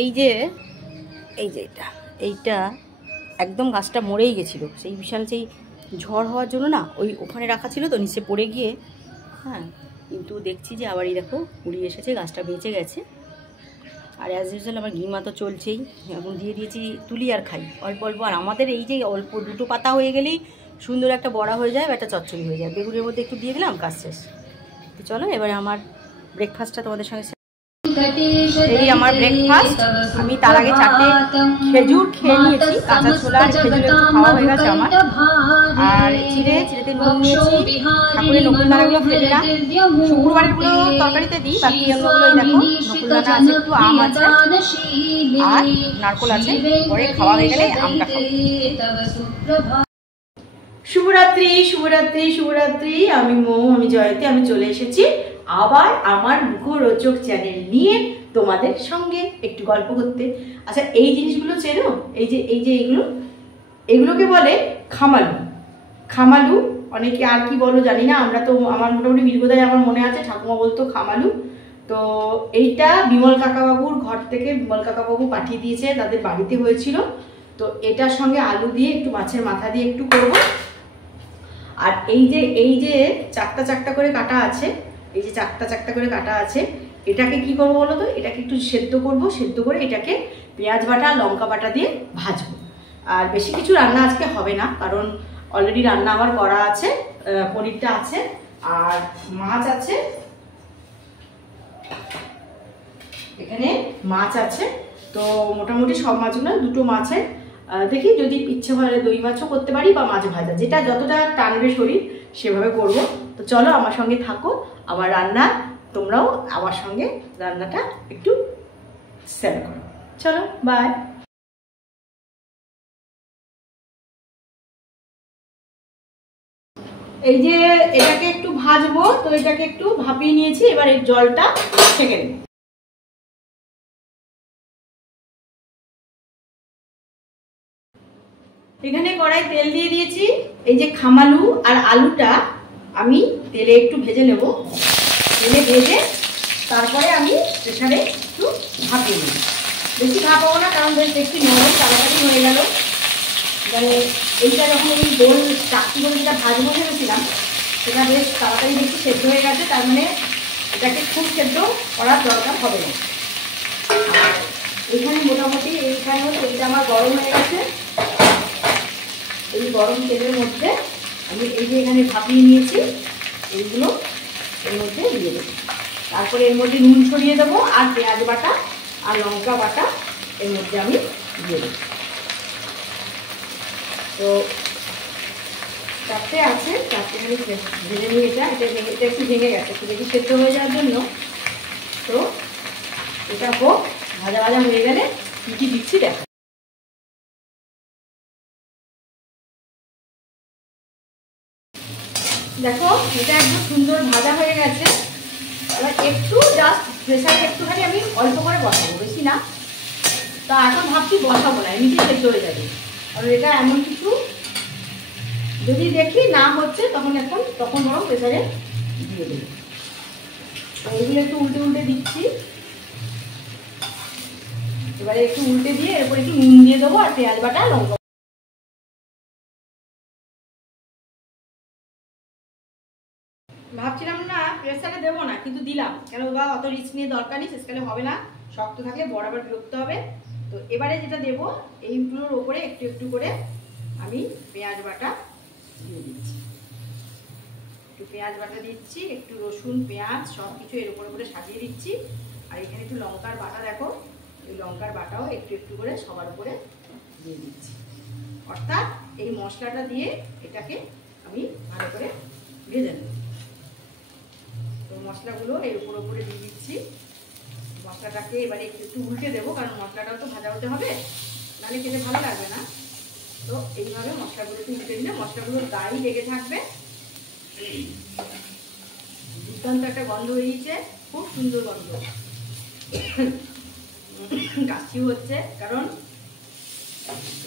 এই যে এইটা একদম গাছটা মরেই গেছিলো, সেই বিশাল সেই ঝড় হওয়ার জন্য না, ওই ওখানে রাখা ছিল তো, নিচে পড়ে গিয়ে। হ্যাঁ, কিন্তু দেখছি যে আবার এই দেখো কুড়ি এসেছে, গাছটা বেঁচে গেছে। আর অ্যাজ ইউজুয়াল আমার ঘি মা তো চলছেই, এখন দিয়ে দিয়েছি, তুলি আর খাই অল্প অল্প। আর আমাদের এই যে অল্প দুটো পাতা হয়ে গেলেই সুন্দর একটা বড়া হয়ে যায়, একটা চচ্চড়ি হয়ে যায়। বেগুনের মধ্যে একটু দিয়ে দিলাম, কাজ শেষ। তো চলো এবারে আমার ব্রেকফাস্টটা তোমাদের সঙ্গে। এই আমার ব্রেকফাস্ট। আমি তার আগে 4টে খেজুর খেয়ে নিয়েছি, কাঁচা ছোলা আর খেজুর একটু খাওয়া হয়ে গেছে আমার। আর চিড়েতে নুন নিয়েছি। ঠাকুরের নকুলদানাগুলো ফেলে না, শুক্রবারেরগুলো তরকারিতে দিই, বাকি অন্যগুলো দেখো নকুলদানা আছে, একটু আম আছে আর নারকোল আছে। পরে খাওয়া হয়ে গেলে আমটা খাবো। শুভরাত্রি শুভরাত্রি শুভরাত্রি। আমি মৌ, আমি জয়তী, আমি চলে এসেছি আবার আমার মুখরোচক চ্যানেল নিয়ে তোমাদের সঙ্গে একটু গল্প করতে। আচ্ছা, এই জিনিসগুলো চেনো? এই যে এগুলোকে বলে খামালু। খামালু, অনেকে আর কি বলো জানি না, আমরা তো, আমার মোটামুটি বীরগোদায় আমার মনে আছে ঠাকুমা বলতো খামালু। তো এইটা বিমল কাকাবাবুর ঘর থেকে বিমল কাকাবাবু পাঠিয়ে দিয়েছে, তাদের বাড়িতে হয়েছিল। তো এটার সঙ্গে আলু দিয়ে একটু মাছের মাথা দিয়ে একটু করবো। আর এই যে চারটা চারটা করে কাটা আছে, এই যে চারটা চারটা করে কাটা আছে, এটাকে কি করবো বলো তো? এটাকে একটু সেদ্ধ করব, সেদ্ধ করে এটাকে পেঁয়াজ বাটা লঙ্কা বাটা দিয়ে ভাজবো। আর বেশি কিছু রান্না আজকে হবে না, কারণ অলরেডি রান্না আমার করা আছে। পনিরটা আছে আর মাছ আছে, এখানে মাছ আছে। তো মোটামুটি সব মাছগুলো, দুটো মাছের দেখি যদি ইচ্ছে হয় দই মাছও করতে পারি বা মাছ ভাজা, যেটা যতটা টানবে শরীর সেভাবে করব। তো চলো আমার সঙ্গে থাকো, আমার রান্না, তোমরাও আমার সঙ্গে রান্নাটা একটু শেয়ার করো। চলো, বাই। এই যে এটাকে একটু ভাজবো, তো এটাকে একটু ভাপিয়ে নিয়েছি, এবার এর জলটা ছেঁকে নেব। এখানে কড়াই তেল দিয়ে দিয়েছি। এই যে খামালু আর আলুটা আমি তেলে একটু ভেজে নেব। তেলে ভেজে তারপরে আমি প্রেসারে একটু ভাপিয়ে নেব। বেশি ভাপাবো না, কারণ বেশ একটু নরম তাড়াতাড়ি হয়ে গেল। মানে এইটা যখন এই গোল চাকতি করে যেটা ভাজবো ভেবেছিলাম, সেটা বেশ তাড়াতাড়ি বেশি সেদ্ধ হয়ে গেছে। তার মানে এটাকে খুব সেদ্ধ করার দরকার হবে না। আর এখানে মোটামুটি এইখানেও তেলটা আমার গরম হয়ে গেছে। এই গরম তেলের মধ্যে আমি এই যে এখানে ভাপিয়ে নিয়েছি এইগুলো এর মধ্যে দিয়ে দেবো। তারপরে এর মধ্যে নুন ছড়িয়ে দেবো আর পেঁয়াজ বাটা আর লঙ্কা বাটা এর মধ্যে আমি দিয়ে দেবো। তো চারটে আছে, চারটেখানি ভেজে নিয়ে এটা একটু ভেঙে গেছে, একটু বেশি সেদ্ধ হয়ে যাওয়ার জন্য। তো এটা হোক, ভাজা ভাজা হয়ে গেলে কী কী দিচ্ছি দেখো। দেখো এটা একদম সুন্দর ভাজা হয়ে গেছে। এবার একটু জাস্ট প্রেসারে একটুখানি আমি অল্প করে বসাবো, বেশি না। তা এখন ভাবছি বসাবো না, এমনিতেই সেদ্ধ হয়ে যাবে। আর এটা এমন কিছু যদি দেখি না হচ্ছে তখন বরং প্রেসারে দিয়ে দেবো। এইগুলো একটু উল্টে উল্টে দিচ্ছি। এবারে একটু উল্টে দিয়ে এরপর একটু নুন দিয়ে দেবো আর পেঁয়াজ বাটা লঙ্কা। ভাবছিলাম না প্রেসারে দেবো না, কিন্তু দিলাম, কেন বা অত রিচ নিয়ে দরকার নেই, শেষকালে হবে না, শক্ত থাকলে বরাবর বিরক্ত হবে। তো এবারে যেটা দেবো, এইগুলোর ওপরে একটু একটু করে আমি পেঁয়াজ বাটা দিয়ে দিচ্ছি। একটু পেঁয়াজ বাটা দিচ্ছি, একটু রসুন পেঁয়াজ সব কিছু এর উপরে করে সাজিয়ে দিচ্ছি। আর এখানে একটু লঙ্কার বাটা, দেখো এই লঙ্কার বাটাও একটু একটু করে সবার উপরে দিয়ে দিচ্ছি। অর্থাৎ এই মশলাটা দিয়ে এটাকে আমি ভালো করে ভেজে নেব। তো মশলাগুলো এর উপরে দিয়ে দিচ্ছি। মশলাটাকে এবারে একটু একটু উল্টে দেবো, কারণ মশলাটাও তো ভাজা হতে হবে, নাহলে খেতে ভালো লাগবে না। তো এইভাবে মশলাগুলো একটু উল্টে দিলে মশলাগুলোর গায়ে লেগে থাকবে। দুর্দান্ত একটা গন্ধ বেরিয়েছে, খুব সুন্দর গন্ধ। কাশিও হচ্ছে, কারণ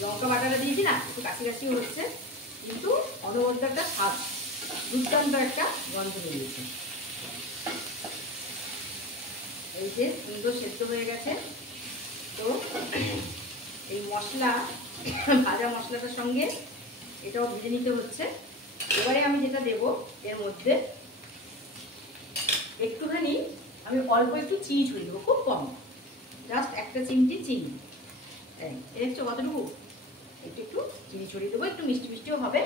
লঙ্কা বাটাটা দিয়েছি না, একটু কাশি কাশি হচ্ছে, কিন্তু অনবদ্য একটা স্বাদ, দুর্দান্ত একটা গন্ধ বেরিয়েছে। এই যে সুন্দর সেদ্ধ হয়ে গেছে। তো এই মশলা, ভাজা মশলাটার সঙ্গে এটাও ভেজে নিতে হচ্ছে। এবারে আমি যেটা দেব এর মধ্যে একটুখানি, আমি অল্প একটু চিনি ছড়িয়ে দেবো, খুব কম, জাস্ট একটা চিমটি চিনি। দেখছো কতটুকু, একটু একটু চিনি ছড়িয়ে দেবো, একটু মিষ্টি মিষ্টিও হবে।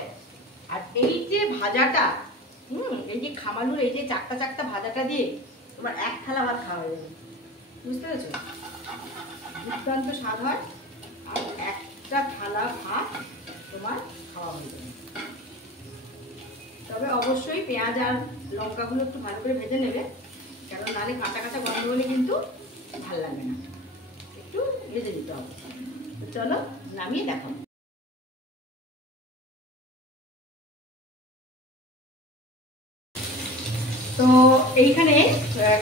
আর এই যে ভাজাটা, এই যে খামালুর এই যে চারটা চারটা ভাজাটা দিয়ে তোমার এক থালা ভাত খাওয়া যাবে, বুঝতে পেরেছো? দুর্দান্ত স্বাদ হয়। আর একটা থালা ভাত তোমার খাওয়া হয়ে যাবে। তবে অবশ্যই পেঁয়াজ আর লঙ্কাগুলো একটু ভালো করে ভেজে নেবে, কারণ নাহলে কাঁচা কাঁচা গন্ধ হলে কিন্তু ভাল লাগবে না, একটু ভেজে দিতে হবে। চলো নামিয়ে দেখো। তো এইখানে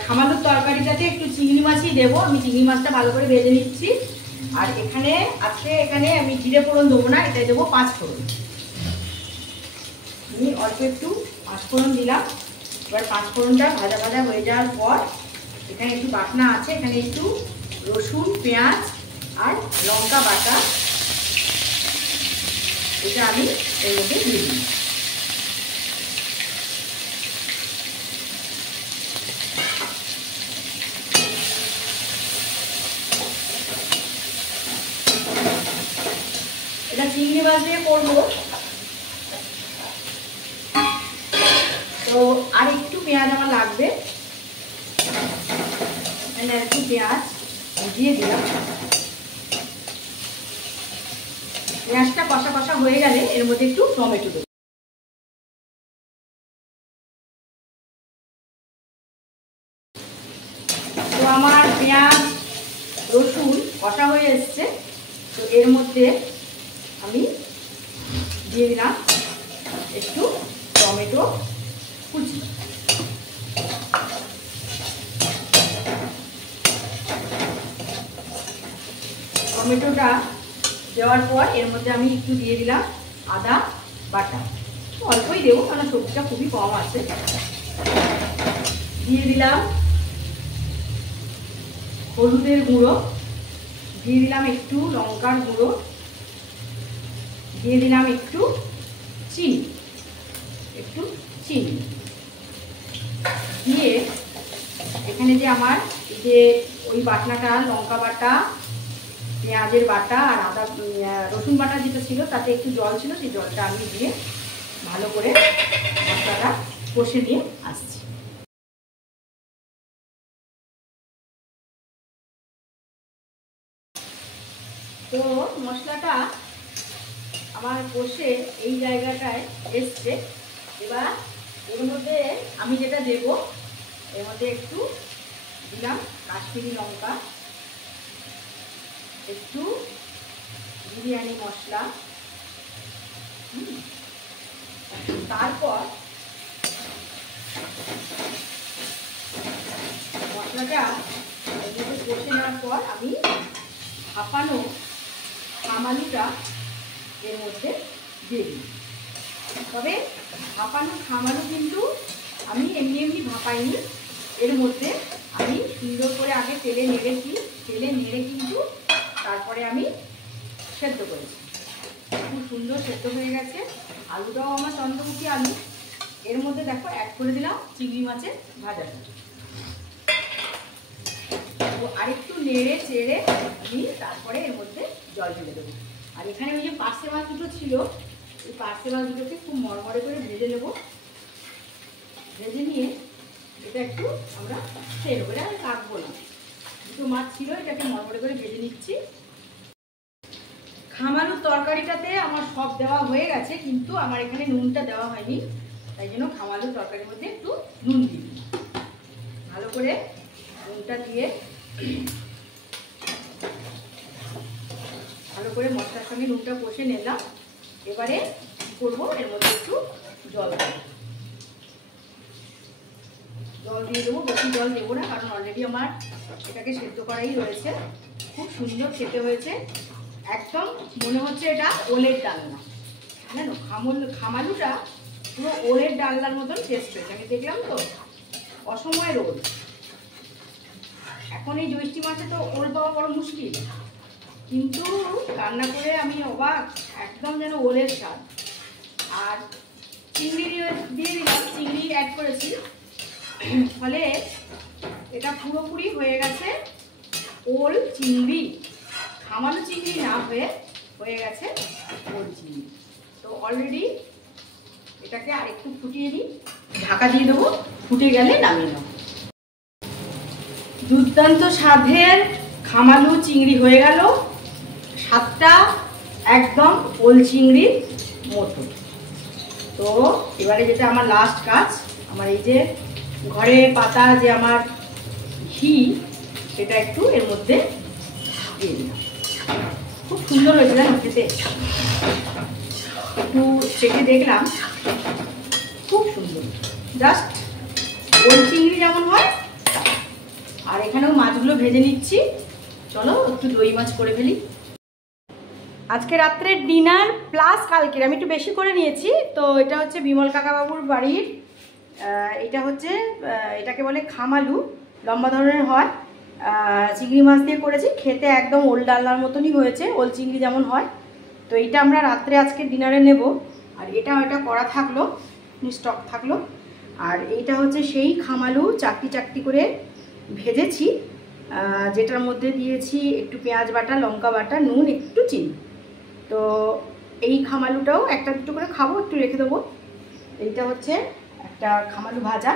খামালুর তরকারিটাতে একটু চিংড়ি মাছই দেবো, আমি চিংড়ি মাছটা ভালো করে ভেজে নিচ্ছি। আর এখানে আজকে এখানে আমি জিরে ফোড়ন দেবো না, এটাই দেবো 5 ফোড়ন। আমি অল্প একটু 5 ফোড়ন দিলাম। এবার 5 ফোড়নটা ভাজা ভাজা হয়ে যাওয়ার পর এখানে একটু বাটনা আছে, এখানে একটু রসুন, পেঁয়াজ আর লঙ্কা বাটা, এটা আমি এর মধ্যে দিয়ে দিই। এটা চিংড়ি মাছ দিয়ে করবো, তো আর একটু পেঁয়াজ আমার লাগবে, একটু পেঁয়াজ দিয়ে দিলাম। পেঁয়াজটা কষা কষা হয়ে গেলে এর মধ্যে একটু টমেটো দেবো। তো আমার পেঁয়াজ রসুন কষা হয়ে এসছে, তো এর মধ্যে আমি দিয়ে দিলাম একটু টমেটো কুচি। টমেটোটা দেওয়ার পর এর মধ্যে আমি একটু দিয়ে দিলাম আদা বাটা, অল্পই দেবো কারণ সবজিটা খুবই কম আছে। দিয়ে দিলাম হলুদের গুঁড়ো, দিয়ে দিলাম একটু লঙ্কার গুঁড়ো, দিয়ে দিলাম একটু চিনি, দিয়ে এখানে যে আমার যে ওই বাটনাটা, লঙ্কা বাটা, পেঁয়াজের বাটা আর আদা রসুন বাটা যেটা ছিল তাতে একটু জল ছিল, সেই জলটা আমি দিয়ে ভালো করে মশলাটা কষে নিয়ে আসছি। তো মশলাটা আমার কষে এই জায়গাটায় এসছে। এবার এর মধ্যে আমি যেটা দেব, এর মধ্যে একটু দিলাম কাশ্মীরি লঙ্কা, একটু বিরিয়ানি মশলা, তারপর মশলাটা কষে নেওয়ার পর আমি ভাপানো খামালুটা এর মধ্যে দিয়ে দিই। তবে ভাপানো খামালু কিন্তু আমি এমনি এমনি ভাপাইনি, এর মধ্যে আমি সুন্দর করে আগে তেলে নেড়েছি, তেলে নেড়ে কিন্তু তারপরে আমি সেদ্ধ করেছি। খুব সুন্দর সেদ্ধ হয়ে গেছে। আলুটাও আমার চন্দ্রমুখী আলু। এর মধ্যে দেখো অ্যাড করে দিলাম চিংড়ি মাছের ভাজাটা। তো আরেকটু নেড়ে চেড়ে আমি তারপরে এর মধ্যে জল ঢেলে দেবো। আর এখানে ওই যে পার্শে মাছ দুটো ছিল, এই পার্শে মাছ দুটোকে খুব মরমরে করে ভেজে নেব। ভেজে নিয়ে এটা একটু আমরা তেল করে আর কাটবো না, দুটো মাছ ছিল, এটাকে মরমরে করে ভেজে নিচ্ছি। খামালুর তরকারিটাতে আমার সব দেওয়া হয়ে গেছে, কিন্তু আমার এখানে নুনটা দেওয়া হয়নি, তাই জন্য খামালুর তরকারির মধ্যে একটু নুন দিই। ভালো করে নুনটা দিয়ে ভালো করে মশলার সঙ্গে নুনটা কষে নিলাম। এবারে কি করবো, এর মধ্যে একটু জল দেবো, জল দিয়ে দেবো। বেশি জল দেবো না, কারণ অলরেডি আমার এটাকে সেদ্ধ করাই রয়েছে। খুব সুন্দর খেতে হয়েছে, একদম মনে হচ্ছে এটা ওলের ডালনা, জানো খামালুটা পুরো ওলের ডালনার মতন টেস্ট হয়েছে। আমি দেখলাম তো, অসময়ের ওল। এখন এই জ্যৈষ্ঠী মাসে তো ওল পাওয়া বড় মুশকিল, কিন্তু রান্না করে আমি অবাক, একদম যেন ওলের স্বাদ। আর চিংড়ি দিয়ে দিলাম, চিংড়ি অ্যাড করেছি, ফলে এটা পুরোপুরি হয়ে গেছে ওল চিংড়ি, খামানো চিংড়ি না হয়ে গেছে ওল চিংড়ি। তো অলরেডি এটাকে আরেকটু ফুটিয়ে দিই, ঢাকা দিয়ে দেবো, ফুটে গেলে নামিয়ে নেব। দুর্দান্ত স্বাদের খামালু চিংড়ি হয়ে গেল, স্বাদটা একদম ওল চিংড়ির মতো। তো এবারে যেটা আমার লাস্ট কাজ, আমার এই যে ঘরে পাতা যে আমার ঘি, সেটা একটু এর মধ্যে দিয়ে দিলাম। খুব সুন্দর হয়েছে না খেতে, একটু চেখে দেখলাম, খুব সুন্দর, জাস্ট ওল চিংড়ি যেমন হয়। আর এখানেও মাছগুলো ভেজে নিচ্ছি, চলো একটু দই মাছ করে ফেলি। আজকে রাত্রের ডিনার প্লাস কালকের আমি একটু বেশি করে নিয়েছি। তো এটা হচ্ছে বিমল কাকাবাবুর বাড়ির, এটা হচ্ছে এটাকে বলে খামালু, লম্বা ধরনের হয়, চিংড়ি মাছ দিয়ে করেছি, খেতে একদম ওল ডালনার মতনই হয়েছে, ওল চিংড়ি যেমন হয়। তো এইটা আমরা রাত্রে আজকে ডিনারে নেব। আর এটা করা থাকলো, স্টক থাকলো। আর এইটা হচ্ছে সেই খামালু চাকটি চাকটি করে ভেজেছি, যেটার মধ্যে দিয়েছি একটু পেঁয়াজ বাটা, লঙ্কা বাটা, নুন, একটু চিনি। তো এই খামালুটাও একটা দুটো করে খাবো, একটু রেখে দেবো। এইটা হচ্ছে একটা খামালু ভাজা।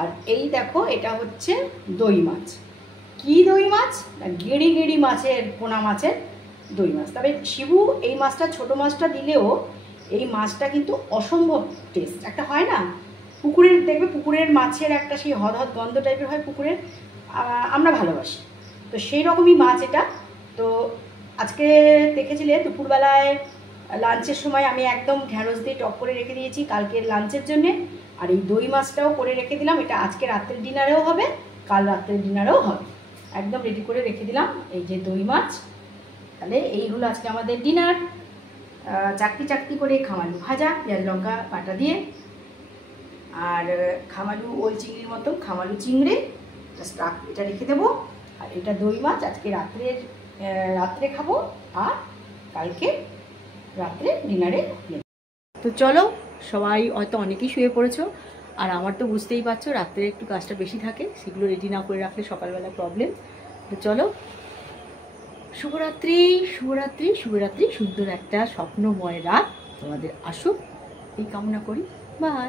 আর এই দেখো, এটা হচ্ছে দই মাছ। কি দই মাছ? গেড়ি গেড়ি মাছের, পোনা মাছের দই মাছ। তবে শিবু এই মাছটা, ছোট মাছটা দিলেও এই মাছটা কিন্তু অসম্ভব টেস্ট একটা হয় না, পুকুরের দেখবে, পুকুরের মাছের একটা সেই হদহদ গন্ধ টাইপের হয় পুকুরের, আমরা ভালোবাসি। তো সেই রকমই মাছ এটা। তো আজকে দেখেছিলে দুপুরবেলায় লাঞ্চের সময় আমি একদম ঢ্যাঁড়স দিয়ে টক করে রেখে দিয়েছি কালকের লাঞ্চের জন্যে। আর এই দই মাছটাও করে রেখে দিলাম, এটা আজকে রাত্রের ডিনারেও হবে, কাল রাত্রের ডিনারেও হবে, একদম রেডি করে রেখে দিলাম। এই যে দই মাছ, তাহলে এই হলো আজকে আমাদের ডিনার। চাকতি চাকতি করে খামালু ভাজা, পেঁয়াজ লঙ্কা বাটা দিয়ে, আর খামালু ওল চিংড়ির মতো খামালু চিংড়ি, এটা রেখে দেবো। আর এটা দই মাছ আজকে রাত্রে খাবো, আর কালকে রাত্রে ডিনারে নেব। তো চলো, সবাই হয়তো অনেকেই শুয়ে পড়েছো, আর আমার তো বুঝতেই পারছো রাত্রে একটু কাজটা বেশি থাকে, সেগুলো রেডি না করে রাখলে সকালবেলা প্রবলেম। তো চলো, শুভরাত্রি শুভরাত্রি শুভরাত্রি, সুন্দর একটা স্বপ্নময় রাত তোমাদের আসুক এই কামনা করি। বাই।